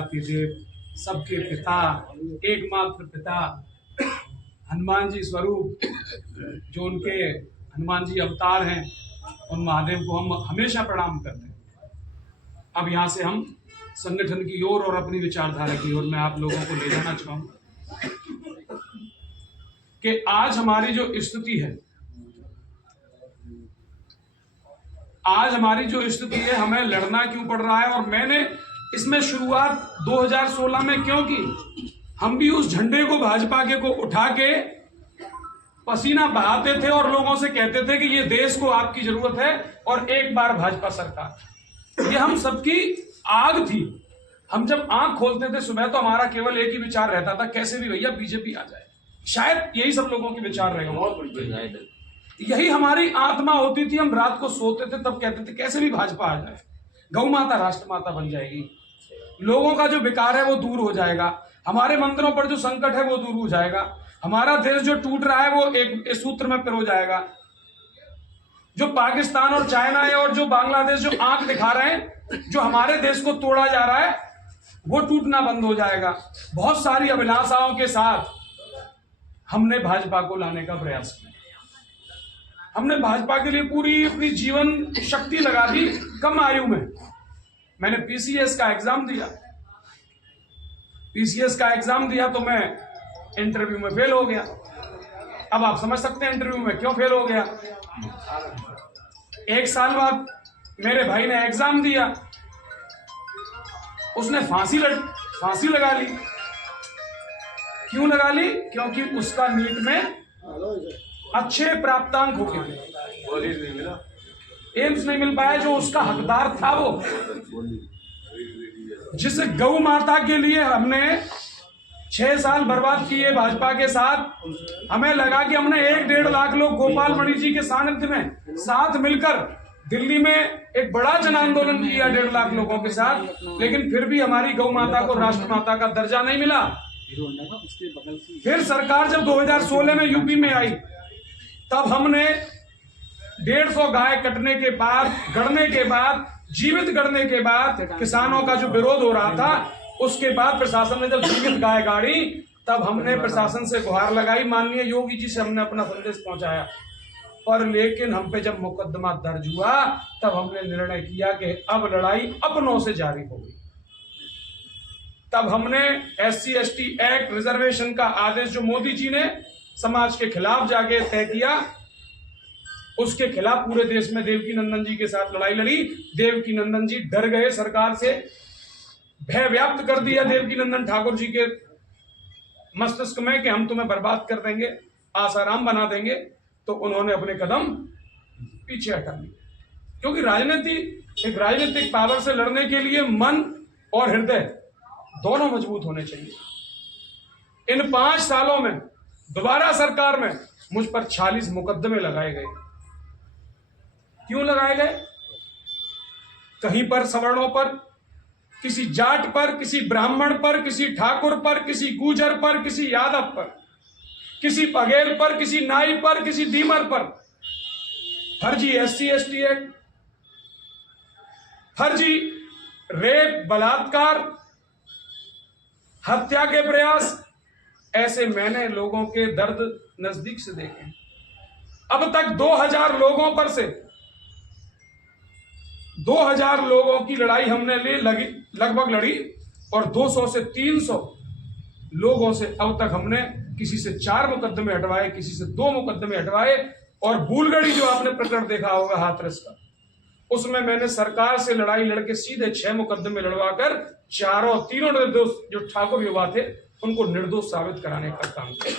देव, सबके पिता, एकमात्र पिता, हनुमान जी स्वरूप, जो उनके हनुमान जी अवतार हैं, उन महादेव को हम हमेशा प्रणाम करते हैं। अब यहाँ से हम संगठन की ओर और अपनी विचारधारा की ओर मैं आप लोगों को ले जाना चाहूंगा कि आज हमारी जो स्थिति है, हमें लड़ना क्यों पड़ रहा है। और मैंने इसमें शुरुआत 2016 में क्यों की, हम भी उस झंडे को, भाजपा के को उठा के पसीना बहाते थे और लोगों से कहते थे कि ये देश को आपकी जरूरत है और एक बार भाजपा सरकार। ये हम सबकी आग थी। हम जब आंख खोलते थे सुबह तो हमारा केवल एक ही विचार रहता था, कैसे भी भैया बीजेपी आ जाए। शायद यही सब लोगों के विचार रहेगा, यही हमारी आत्मा होती थी। हम रात को सोते थे तब कहते थे कैसे भी भाजपा आ जाए, गौ माता राष्ट्रमाता बन जाएगी, लोगों का जो विकार है वो दूर हो जाएगा, हमारे मंदिरों पर जो संकट है वो दूर हो जाएगा, हमारा देश जो टूट रहा है वो एक सूत्र में पिरो जाएगा, जो पाकिस्तान और चाइना है और जो बांग्लादेश जो आंख दिखा रहे हैं, जो हमारे देश को तोड़ा जा रहा है, वो टूटना बंद हो जाएगा। बहुत सारी अभिलाषाओं के साथ हमने भाजपा को लाने का प्रयास किया। हमने भाजपा के लिए पूरी अपनी जीवन शक्ति लगा दी। कम आयु में मैंने पीसीएस का एग्जाम दिया तो मैं इंटरव्यू में फेल हो गया। अब आप समझ सकते हैं इंटरव्यू में क्यों फेल हो गया। 1 साल बाद मेरे भाई ने एग्जाम दिया, उसने फांसी लगा ली। क्यों लगा ली? क्योंकि उसका नीट में अच्छे प्राप्तांक हो गए, एम्स नहीं मिल पाया जो उसका हकदार था। वो जिस गौ माता के लिए हमने 6 साल बर्बाद किए भाजपा के साथ, हमें लगा कि हमने 1-1.5 लाख लोग गोपाल मणि जी के सानिध्य में साथ मिलकर दिल्ली में एक बड़ा जन आंदोलन किया 1.5 लाख लोगों के साथ, लेकिन फिर भी हमारी गौ माता को राष्ट्रमाता का दर्जा नहीं मिला। फिर सरकार जब 2016 में यूपी में आई, तब हमने 150 गाय कटने के बाद, गड़ने के बाद, जीवित गड़ने के बाद, किसानों का जो विरोध हो रहा था, उसके बाद प्रशासन ने जब जीवित गाय गाड़ी, तब हमने प्रशासन से गुहार लगाई, माननीय योगी जी से हमने अपना संदेश पहुंचाया। पर लेकिन हम पे जब मुकदमा दर्ज हुआ, तब हमने निर्णय किया कि अब लड़ाई अपनों से जारी होगी। तब हमने SC/ST एक्ट, रिजर्वेशन का आदेश जो मोदी जी ने समाज के खिलाफ जाके तय किया, उसके खिलाफ पूरे देश में देवकी नंदन जी के साथ लड़ाई लड़ी। देवकी नंदन जी डर गए, सरकार से भय व्याप्त कर दिया देवकी नंदन ठाकुर जी के मस्तिष्क में कि हम तुम्हें बर्बाद कर देंगे, आसाराम बना देंगे। तो उन्होंने अपने कदम पीछे हटा लिए, क्योंकि एक राजनीतिक पावर से लड़ने के लिए मन और हृदय दोनों मजबूत होने चाहिए। इन 5 सालों में दोबारा सरकार में मुझ पर 46 मुकदमे लगाए गए। क्यों लगाए गए? कहीं पर सवर्णों पर, किसी जाट पर, किसी ब्राह्मण पर, किसी ठाकुर पर, किसी गुर्जर पर, किसी यादव पर, किसी बघेल पर, किसी नाई पर, किसी दीमर पर। फर्जी SC/ST एक्ट, फर्जी रेप, बलात्कार, हत्या के प्रयास, ऐसे मैंने लोगों के दर्द नजदीक से देखे। अब तक 2000 लोगों पर से 2000 लोगों की लड़ाई हमने लगभग लड़ी, और 200 से 300 लोगों से अब तक हमने किसी से 4 मुकदमे हटवाए, किसी से 2 मुकदमे हटवाए। और भूलगढ़ी जो आपने प्रकरण देखा होगा हाथरस का, उसमें मैंने सरकार से लड़ाई लड़के सीधे 6 मुकदमे लड़वाकर तीनों निर्दोष जो ठाकुर युवा थे उनको निर्दोष साबित कराने का काम किया।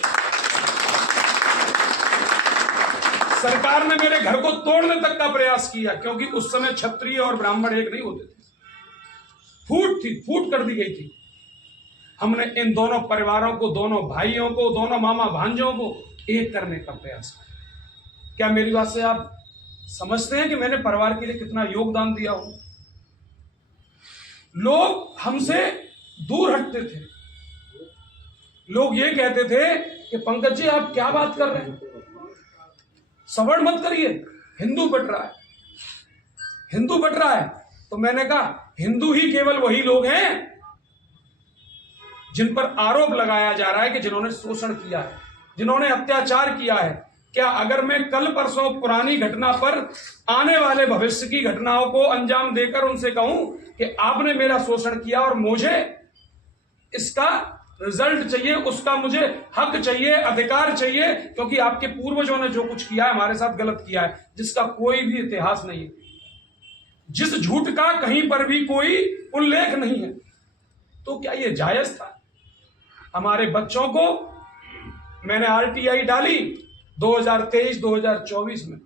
सरकार ने मेरे घर को तोड़ने तक का प्रयास किया, क्योंकि उस समय क्षत्रिय और ब्राह्मण एक नहीं होते थे, फूट कर दी गई थी। हमने इन दोनों परिवारों को, दोनों भाइयों को, दोनों मामा भांजों को एक करने का प्रयास किया। क्या मेरी बात से आप समझते हैं कि मैंने परिवार के लिए कितना योगदान दिया हो? लोग हमसे दूर हटते थे, लोग ये कहते थे कि पंकज जी आप क्या बात कर रहे हैं, सवर्ण मत करिए, हिंदू बट रहा है, हिंदू बट रहा है। तो मैंने कहा हिंदू ही केवल वही लोग हैं जिन पर आरोप लगाया जा रहा है कि जिन्होंने शोषण किया है, जिन्होंने अत्याचार किया है, क्या अगर मैं कल परसों पुरानी घटना पर आने वाले भविष्य की घटनाओं को अंजाम देकर उनसे कहूं कि आपने मेरा शोषण किया और मुझे इसका रिजल्ट चाहिए, उसका मुझे हक चाहिए, अधिकार चाहिए, क्योंकि आपके पूर्वजों ने जो कुछ किया है हमारे साथ गलत किया है, जिसका कोई भी इतिहास नहीं है, जिस झूठ का कहीं पर भी कोई उल्लेख नहीं है, तो क्या ये जायज था? हमारे बच्चों को मैंने आरटीआई डाली 2023-2024 में,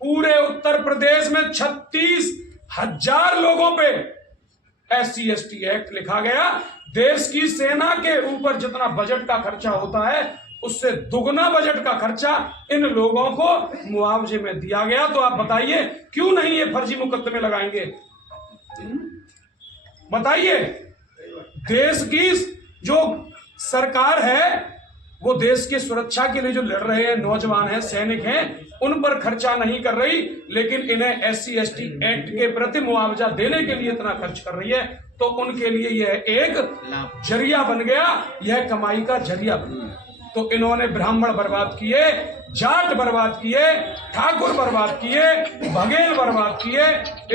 पूरे उत्तर प्रदेश में 36,000 लोगों पे SC/ST एक्ट लिखा गया। देश की सेना के ऊपर जितना बजट का खर्चा होता है उससे दुगना बजट का खर्चा इन लोगों को मुआवजे में दिया गया। तो आप बताइए क्यों नहीं ये फर्जी मुकदमे लगाएंगे? बताइए, देश की जो सरकार है वो देश की सुरक्षा के लिए जो लड़ रहे हैं नौजवान हैं, सैनिक हैं, उन पर खर्चा नहीं कर रही, लेकिन इन्हें SC/ST एक्ट के प्रति मुआवजा देने के लिए इतना खर्च कर रही है। तो उनके लिए यह एक जरिया बन गया, यह कमाई का जरिया बन गया। तो इन्होंने ब्राह्मण बर्बाद किए, जाट बर्बाद किए, ठाकुर बर्बाद किए, बघेल बर्बाद किए,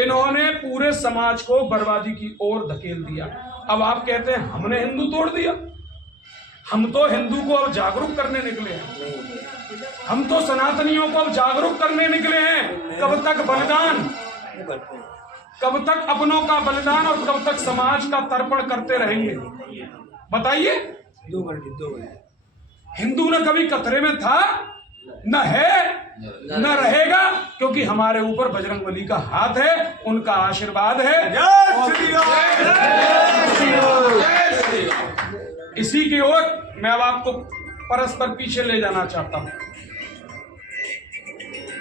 इन्होंने पूरे समाज को बर्बादी की ओर धकेल दिया। अब आप कहते हैं हमने हिंदू तोड़ दिया। हम तो हिंदू को अब जागरूक करने निकले हैं, हम तो सनातनियों को अब जागरूक करने निकले हैं। कब तक बलिदान, कब तक अपनों का बलिदान और कब तक समाज का तर्पण करते रहेंगे? बताइए। हिंदू न कभी खतरे में था, न है, न रहेगा, क्योंकि हमारे ऊपर बजरंगबली का हाथ है, उनका आशीर्वाद है। इसी की ओर मैं अब आपको परस्पर पीछे ले जाना चाहता हूं।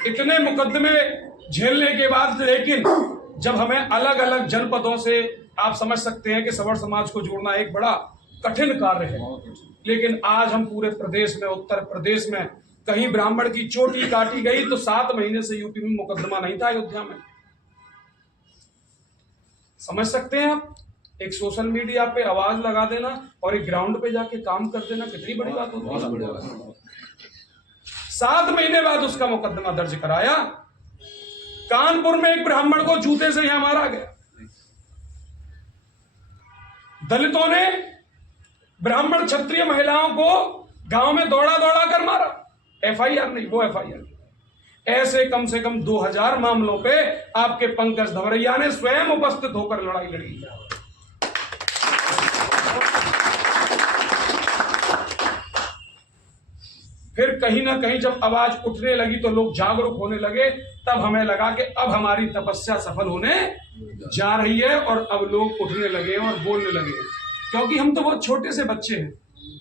इतने मुकदमे झेलने के बाद, लेकिन जब हमें अलग अलग जनपदों से, आप समझ सकते हैं कि सवर्ण समाज को जोड़ना एक बड़ा कठिन कार्य है, लेकिन आज हम पूरे प्रदेश में, उत्तर प्रदेश में कहीं ब्राह्मण की चोटी काटी गई तो 7 महीने से यूपी में मुकदमा नहीं था अयोध्या में। समझ सकते हैं आप? एक सोशल मीडिया पे आवाज लगा देना और एक ग्राउंड पे जाके काम कर देना कितनी बड़ी बात होती है। 7 महीने बाद उसका मुकदमा दर्ज कराया। कानपुर में एक ब्राह्मण को जूते से यहां मारा गया। दलितों ने ब्राह्मण क्षत्रिय महिलाओं को गांव में दौड़ा दौड़ा कर मारा। FIR नहीं, वो FIR। ऐसे कम से कम 2000 मामलों पे आपके पंकज धवरैया ने स्वयं उपस्थित होकर लड़ाई लड़ी। फिर कहीं ना कहीं जब आवाज उठने लगी तो लोग जागरूक होने लगे, तब हमें लगा कि अब हमारी तपस्या सफल होने जा रही है और अब लोग उठने लगे और बोलने लगे। क्योंकि हम तो बहुत छोटे से बच्चे हैं,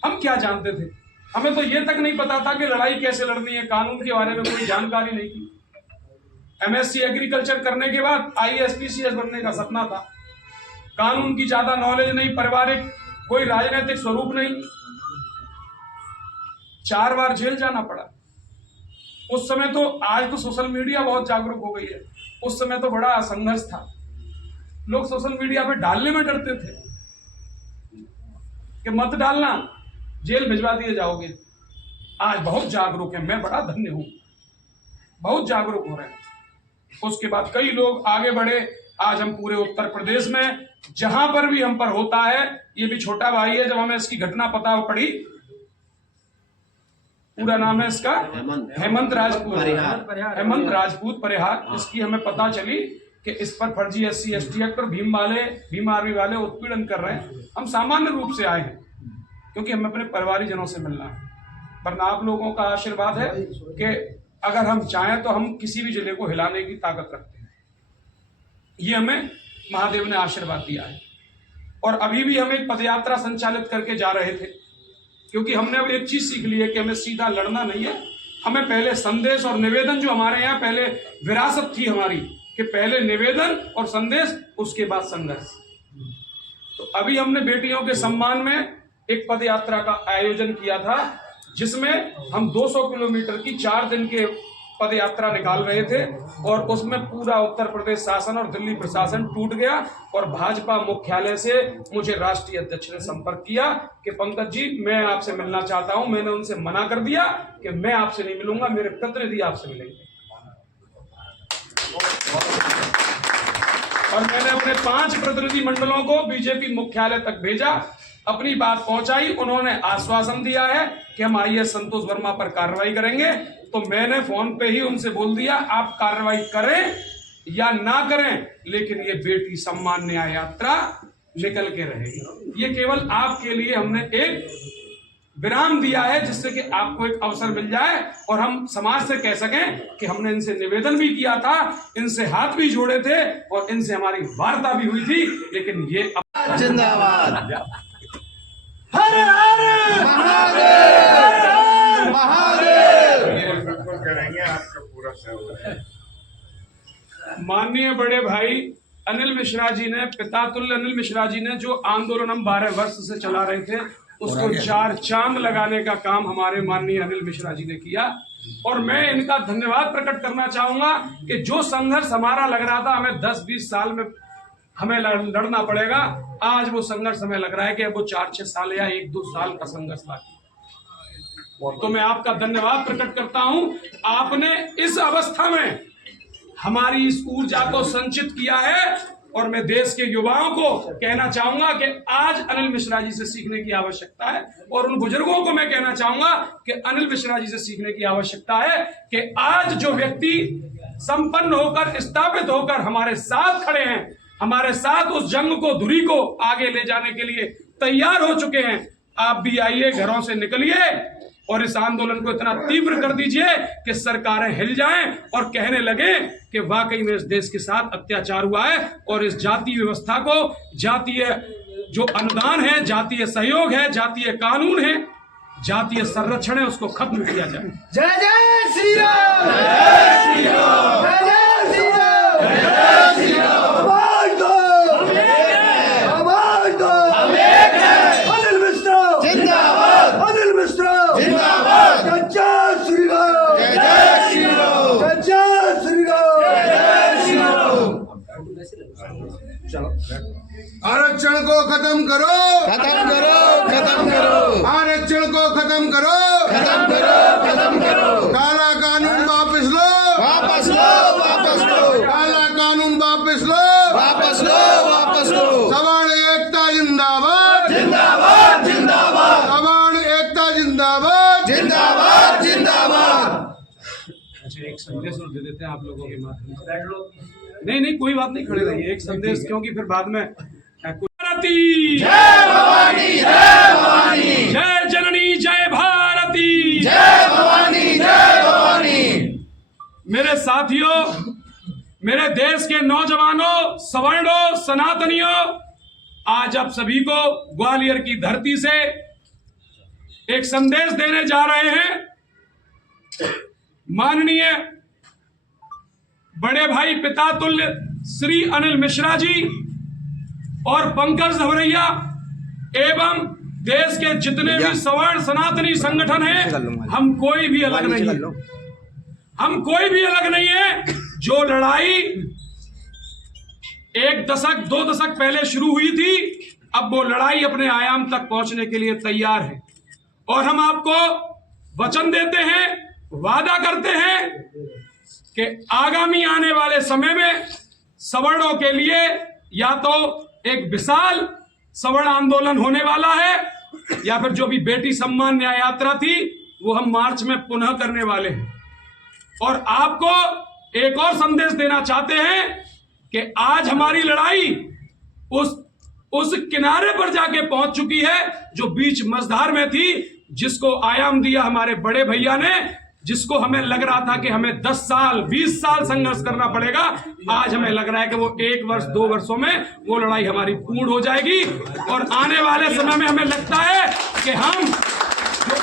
हम क्या जानते थे? हमें तो ये तक नहीं पता था कि लड़ाई कैसे लड़नी है, कानून के बारे में कोई जानकारी नहीं थी। MSc एग्रीकल्चर करने के बाद IAS PCS बनने का सपना था। कानून की ज्यादा नॉलेज नहीं, पारिवारिक कोई राजनीतिक स्वरूप नहीं। 4 बार जेल जाना पड़ा उस समय। तो आज तो सोशल मीडिया बहुत जागरूक हो गई है, उस समय तो बड़ा संघर्ष था। लोग सोशल मीडिया पे डालने में डरते थे कि मत डालना, जेल भिजवा दिए जाओगे। आज बहुत जागरूक है, मैं बड़ा धन्य हूं, बहुत जागरूक हो रहे हैं। उसके बाद कई लोग आगे बढ़े। आज हम पूरे उत्तर प्रदेश में जहां पर भी हम पर होता है, ये भी छोटा भाई है, जब हमें इसकी घटना पता पड़ी, पूरा नाम है इसका हेमंत राजपूत, हेमंत राजपूत परिहार, इसकी हमें पता चली कि इस पर फर्जी SC/ST एक्ट पर भीम आर्मी वाले उत्पीड़न कर रहे हैं। हम सामान्य रूप से आए हैं क्योंकि हमें अपने परिवारजनों से मिलना है, वरना आप लोगों का आशीर्वाद है कि अगर हम चाहें तो हम किसी भी जिले को हिलाने की ताकत रखते हैं। ये हमें महादेव ने आशीर्वाद दिया है। और अभी भी हम एक पदयात्रा संचालित करके जा रहे थे, क्योंकि हमने अब एक चीज सीख ली है कि हमें सीधा लड़ना नहीं है, हमें पहले संदेश और निवेदन, जो हमारे यहाँ पहले विरासत थी हमारी कि पहले निवेदन और संदेश, उसके बाद संघर्ष। तो अभी हमने बेटियों के सम्मान में एक पद यात्रा का आयोजन किया था, जिसमें हम 200 किलोमीटर की 4 दिन के पद यात्रा निकाल रहे थे और उसमें पूरा उत्तर प्रदेश शासन और दिल्ली प्रशासन टूट गया और भाजपा मुख्यालय से मुझे राष्ट्रीय अध्यक्ष ने संपर्क किया कि पंकज जी मैं आपसे मिलना चाहता हूं। मैंने उनसे मना कर दिया कि मैं आपसे नहीं मिलूंगा, मेरे प्रतिनिधि आपसे मिलेंगे। और मैंने अपने 5 प्रतिनिधि मंडलों को बीजेपी मुख्यालय तक भेजा, अपनी बात पहुंचाई। उन्होंने आश्वासन दिया है कि हम आईएएस संतोष वर्मा पर कार्रवाई करेंगे। तो मैंने फोन पे ही उनसे बोल दिया आप कार्रवाई करें या ना करें, लेकिन ये बेटी सम्मान न्याय यात्रा निकल के रहेगी। ये केवल आपके लिए हमने एक विराम दिया है जिससे कि आपको एक अवसर मिल जाए और हम समाज से कह सकें कि हमने इनसे निवेदन भी किया था, इनसे हाथ भी जोड़े थे और इनसे हमारी वार्ता भी हुई थी, लेकिन ये जिंदाबाद। हर हर महादेव, महादेव। करेंगे आपका पूरा सहयोग। माननीय बड़े भाई अनिल मिश्रा जी ने, पितातुल्य अनिल मिश्रा जी ने जो आंदोलन हम 12 वर्ष से चला रहे थे उसको 4 चांद लगाने का काम हमारे माननीय अनिल मिश्रा जी ने किया। और मैं इनका धन्यवाद प्रकट करना चाहूंगा कि जो संघर्ष हमारा लग रहा था हमें 10-20 साल में हमें लड़ना पड़ेगा, आज वो संघर्ष हमें लग रहा है कि अब वो 4-6 साल या 1-2 साल का संघर्ष बाकी। तो मैं आपका धन्यवाद प्रकट करता हूं, आपने इस अवस्था में हमारी इस ऊर्जा को संचित किया है। और मैं देश के युवाओं को कहना चाहूंगा कि आज अनिल मिश्रा जी से सीखने की आवश्यकता है और उन बुजुर्गों को मैं कहना चाहूंगा कि अनिल मिश्रा जी से सीखने की आवश्यकता है कि आज जो व्यक्ति संपन्न होकर स्थापित होकर हमारे साथ खड़े हैं, हमारे साथ उस जंग को धुरी को आगे ले जाने के लिए तैयार हो चुके हैं, आप भी आइए, घरों से निकलिए और इस आंदोलन को इतना तीव्र कर दीजिए कि सरकारें हिल जाएं और कहने लगे कि वाकई में इस देश के साथ अत्याचार हुआ है और इस जातीय व्यवस्था को, जातीय जो अनुदान है, जातीय सहयोग है, जातीय कानून है, जातीय संरक्षण है, उसको खत्म किया जाए। जय जय श्री राम, जय श्री राम, जय जय श्री राम, जय श्री राम। आवाज दो, आवाज दो। अनिल मिश्रा जिंदाबाद, अनिल मिश्रा जिंदाबाद। जय जय श्री राम, जय जय श्री राम, जय जय श्री राम, जय श्री राम। आरक्षण को खत्म करो, खत्म करो, खत्म करो, आरक्षण को खत्म करो, खत्म करो, खत्म करो। काला कानून वापस लो, वापस लो, वापस लो, काला कानून वापस लो, वापस लो, वापस लो। सवर्ण एकता जिंदाबाद, जिंदाबाद, जिंदाबाद, सवर्ण एकता जिंदाबाद, जिंदाबाद, जिंदाबाद। अच्छा, एक संदेश और दे देते हैं आप लोगों के माध्यम से। नहीं कोई बात नहीं, खड़े रहिए। एक संदेश, क्योंकि फिर बाद में भारती जय भवानी, जय भवानी, जय जननी, जय भारती, जय भवानी, जय भवानी। मेरे साथियों, मेरे देश के नौजवानों, सवर्णों, सनातनियों, आज आप सभी को ग्वालियर की धरती से एक संदेश देने जा रहे हैं। माननीय बड़े भाई पितातुल्य श्री अनिल मिश्रा जी और पंकज धवरैया एवं देश के जितने भी सवर्ण सनातनी संगठन हैं, हम कोई भी अलग नहीं है, हम कोई भी अलग नहीं है। जो लड़ाई 1 दशक 2 दशक पहले शुरू हुई थी, अब वो लड़ाई अपने आयाम तक पहुंचने के लिए तैयार है और हम आपको वचन देते हैं, वादा करते हैं कि आगामी आने वाले समय में सवर्णों के लिए या तो एक विशाल सवर्ण आंदोलन होने वाला है या फिर जो भी बेटी सम्मान न्याय यात्रा थी वो हम मार्च में पुनः करने वाले हैं। और आपको एक और संदेश देना चाहते हैं कि आज हमारी लड़ाई उस किनारे पर जाके पहुंच चुकी है जो बीच मझधार में थी, जिसको आयाम दिया हमारे बड़े भैया ने, जिसको हमें लग रहा था कि हमें 10 साल 20 साल संघर्ष करना पड़ेगा। आज हमें लग रहा है कि वो 1 वर्ष 2 वर्षों में वो लड़ाई हमारी पूर्ण हो जाएगी और आने वाले समय में हमें लगता है कि हम जो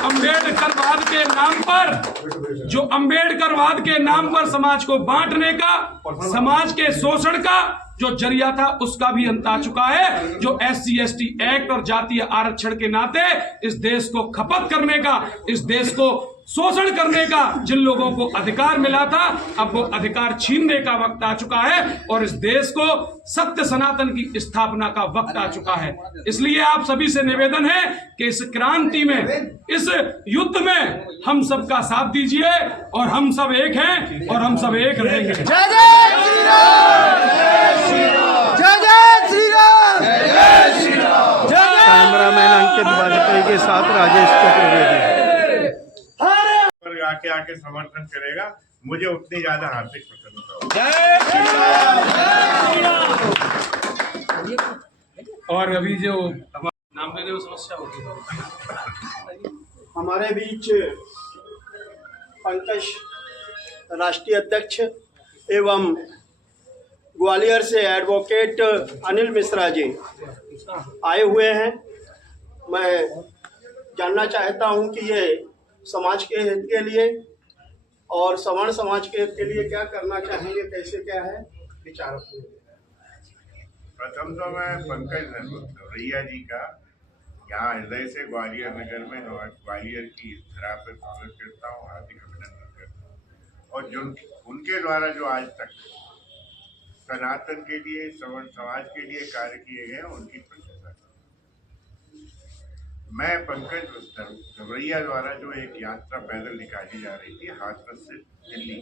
अम्बेडकरवाद के नाम पर समाज को बांटने का, समाज के शोषण का जो जरिया था उसका भी अंत आ चुका है। जो SC ST एक्ट और जातीय आरक्षण के नाते इस देश को खपत करने का, इस देश को शोषण करने का जिन लोगों को अधिकार मिला था, अब वो अधिकार छीनने का वक्त आ चुका है और इस देश को सत्य सनातन की स्थापना का वक्त आ चुका है। इसलिए आप सभी से निवेदन है कि इस क्रांति में, इस युद्ध में हम सबका साथ दीजिए और हम सब एक हैं और हम सब एक रहेंगे। जय जय श्री राम, जय जय श्री राम, जय श्री राम। कैमरामैन अंकित वाजपेयी के साथ राजेश चतुर्वेदी। आके समर्थन करेगा, मुझे उतनी ज्यादा हार्दिक प्रसन्नता होगी। और अभी जो नाम देने में समस्या होगी, हमारे बीच पंकज राष्ट्रीय अध्यक्ष एवं ग्वालियर से एडवोकेट अनिल मिश्रा जी आए हुए हैं। मैं जानना चाहता हूं कि ये समाज के हित के लिए और सवर्ण समाज के हित के लिए क्या करना चाहेंगे, कैसे क्या है विचार। प्रथम तो मैं पंकज नरवैया जी का यहाँ हृदय से ग्वालियर नगर में ग्वालियर की धरा पर स्वागत करता हूँ, हार्दिक अभिनंदन करता हूँ। और जो उनके द्वारा जो आज तक सनातन के लिए, सवर्ण समाज के लिए कार्य किए गए, उनकी प्रशंसा करता हूँ। मैं पंकज नरवैया द्वारा जो एक यात्रा पैदल निकाली जा रही थी हाथरस से दिल्ली,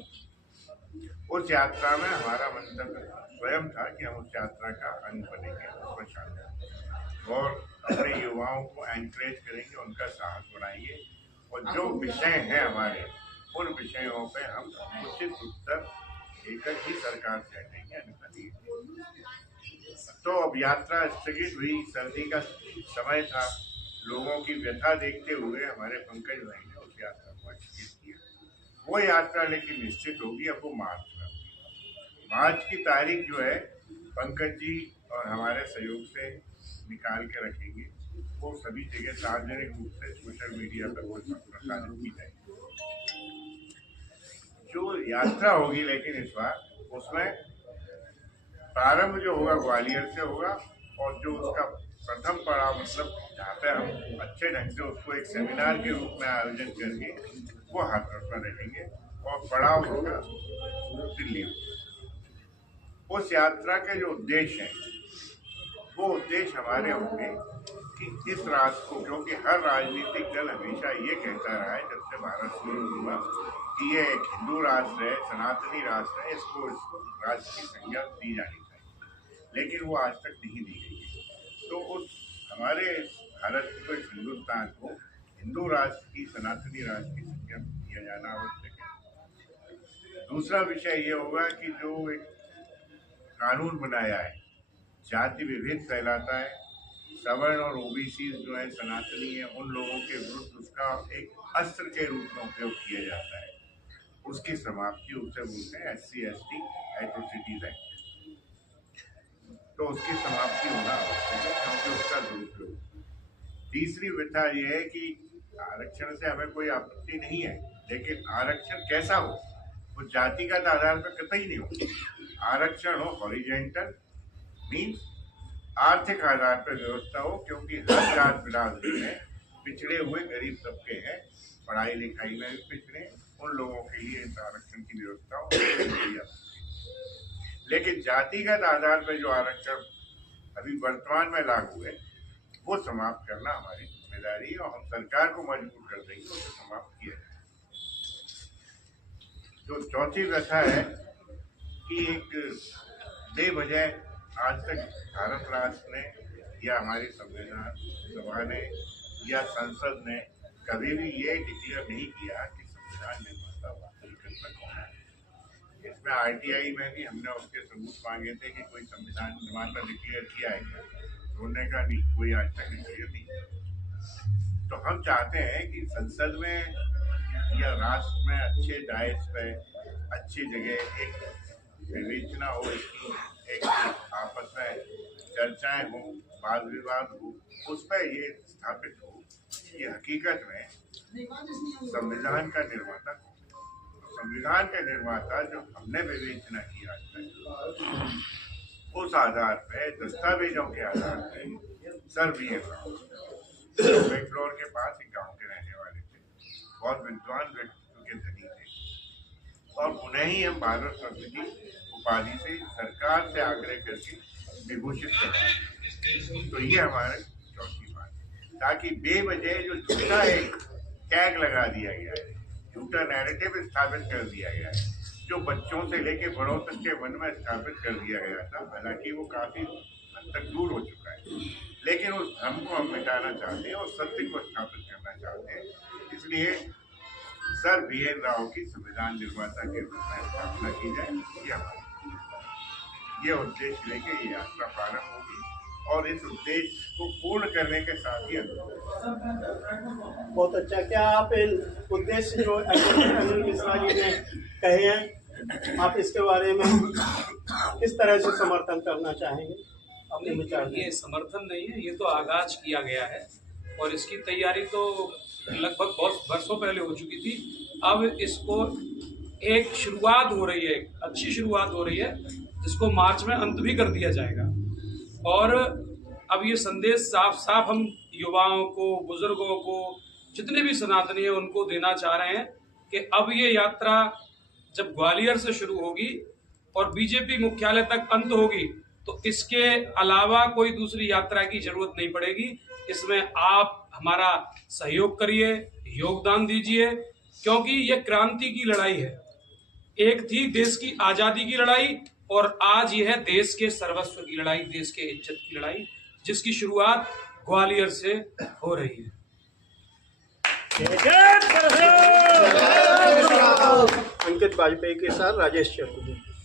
उस यात्रा में हमारा मंतव्य स्वयं था कि हम उस यात्रा का अंग बनेंगे, उसमें शामिल और अपने युवाओं को एनकरेज करेंगे, उनका साहस बढ़ाएंगे और जो विषय हैं हमारे, उन विषयों पे हम उचित उत्तर लेकर ही सरकार से हटेंगे, अन्यथा नहीं। तो अब यात्रा स्थगित हुई, सर्दी का समय था, लोगों की व्यथा देखते हुए हमारे पंकज भाई ने उस यात्रा को स्थगित किया। वो यात्रा लेकिन निश्चित होगी, अब वो मार्च में। मार्च की तारीख जो है पंकज जी और हमारे सहयोग से निकाल के रखेंगे, वो सभी जगह सार्वजनिक रूप से सोशल मीडिया पर वो प्रसारित की जाएगी। जो यात्रा होगी लेकिन इस बार उसमें प्रारंभ जो होगा ग्वालियर से होगा और जो उसका प्रथम पड़ाव, मतलब जहाँ पे हम अच्छे ढंग से उसको एक सेमिनार के रूप में आयोजन करके वो हाथरस में रहेंगे और पड़ाव होगा दिल्ली। उस यात्रा के जो उद्देश्य हैं, वो उद्देश्य हमारे होंगे कि इस राष्ट्र को, क्योंकि हर राजनीतिक दल हमेशा ये कहता रहा है जब से भारत शुरू हुआ कि ये एक हिंदू राष्ट्र है, सनातनी राष्ट्र है, इसको इस राष्ट्र की संज्ञा दी जानी चाहिए, लेकिन वो आज तक नहीं दी गई। तो उस हमारे भारत को, इस हिंदुस्तान को हिंदू राष्ट्र की, सनातनी राष्ट्र की संज्ञा दिया जाना आवश्यक है। दूसरा विषय ये होगा कि जो एक कानून बनाया है, जाति विभेद फैलाता है, सवर्ण और ओबीसी जो है सनातनी है, उन लोगों के विरुद्ध उसका एक अस्त्र के रूप में उपयोग किया जाता है, उसकी समाप्ति, उसे बोलते हैं SC/ST एट्रोसिटीज एक्ट। तो उसकी समाप्ति होना आवश्यक है क्योंकि उसका दुरुपयोग। तीसरी व्यथा यह है कि आरक्षण से हमें कोई आपत्ति नहीं है, लेकिन आरक्षण कैसा हो, वो जातिगत आधार पर कतई नहीं हो। आरक्षण हो हॉरिजेंटल, मीन्स आर्थिक आधार पर व्यवस्था हो, क्योंकि हर जात बिरादरी में पिछड़े हुए गरीब तबके हैं, पढ़ाई लिखाई में भी पिछड़े, उन लोगों के लिए इस आरक्षण की व्यवस्था हो। लेकिन जातिगत आधार पर जो आरक्षण अभी वर्तमान में लागू है, वो समाप्त करना हमारी जिम्मेदारी है और हम सरकार को मजबूर कर देंगे उसे समाप्त किया जाए। जो चौथी व्यथा है कि एक बेवजह आज तक भारत राष्ट्र ने या हमारी संविधान सभा ने या संसद ने कभी भी ये डिक्लेयर नहीं किया कि संविधान निर्माता वास्तविक में कौन है। इसमें RTI में भी हमने उसके सबूत मांगे थे कि कोई संविधान निर्माता डिक्लेयर किया है क्या, तो उन्होंने कहा नहीं, कोई आज तक डिक्लेयर नहीं। तो हम चाहते हैं कि संसद में या राष्ट्र में अच्छे डायस पे, अच्छी जगह एक विवेचना हो, इसकी एक आपस में चर्चाएं हो, वाद विवाद हो, उस पर ये स्थापित हो कि हकीकत में संविधान का निर्माता कौन है। तो संविधान के निर्माता जो हमने विवेचना की आज तक, उस आधार पे, दस्तावेजों के आधार पे सर BF राव बेंगलोर के पास एक गांव के रहने वाले थे, बहुत विद्वान व्यक्तित्व के धनी थे और उन्हें ही हम भारत रत्न की उपाधि से सरकार से आग्रह करके विभूषित कराए। तो ये हमारे चौथी बात है, ताकि बेवजह जो झूठा एक टैग लगा दिया गया है, झूठा नैरेटिव स्थापित कर दिया गया है, जो बच्चों से लेके बड़ों तक के मन में स्थापित कर दिया गया था, हालांकि वो काफी हद तक दूर हो चुका है, लेकिन उस भ्रम को हम मिटाना चाहते हैं और सत्य को स्थापित करना चाहते हैं। इसलिए सर BN राव की संविधान निर्माता के रूप में स्थापना की जाए, ये उद्देश्य लेके ये यात्रा प्रारंभ होगी और इस उद्देश्य को पूर्ण करने के साथ ही बहुत अच्छा। क्या आप इन उद्देश्य जो अनिल मिश्रा जी ने कहे हैं, आप इसके बारे में किस तरह से समर्थन करना चाहेंगे? अपने विचार ये समर्थन नहीं है, ये तो आगाज किया गया है और इसकी तैयारी तो लगभग बहुत वर्षों पहले हो चुकी थी। अब इसको एक शुरुआत हो रही है, अच्छी शुरुआत हो रही है, जिसको मार्च में अंत भी कर दिया जाएगा। और अब ये संदेश साफ साफ हम युवाओं को, बुजुर्गों को, जितने भी सनातनी हैं उनको देना चाह रहे हैं कि अब ये यात्रा जब ग्वालियर से शुरू होगी और बीजेपी मुख्यालय तक अंत होगी, तो इसके अलावा कोई दूसरी यात्रा की जरूरत नहीं पड़ेगी। इसमें आप हमारा सहयोग करिए, योगदान दीजिए, क्योंकि ये क्रांति की लड़ाई है। एक थी देश की आजादी की लड़ाई और आज यह है देश के सर्वस्व की लड़ाई, देश के इज्जत की लड़ाई, जिसकी शुरुआत ग्वालियर से हो रही है। अंकित वाजपेयी के साथ राजेश चतुर्वेदी।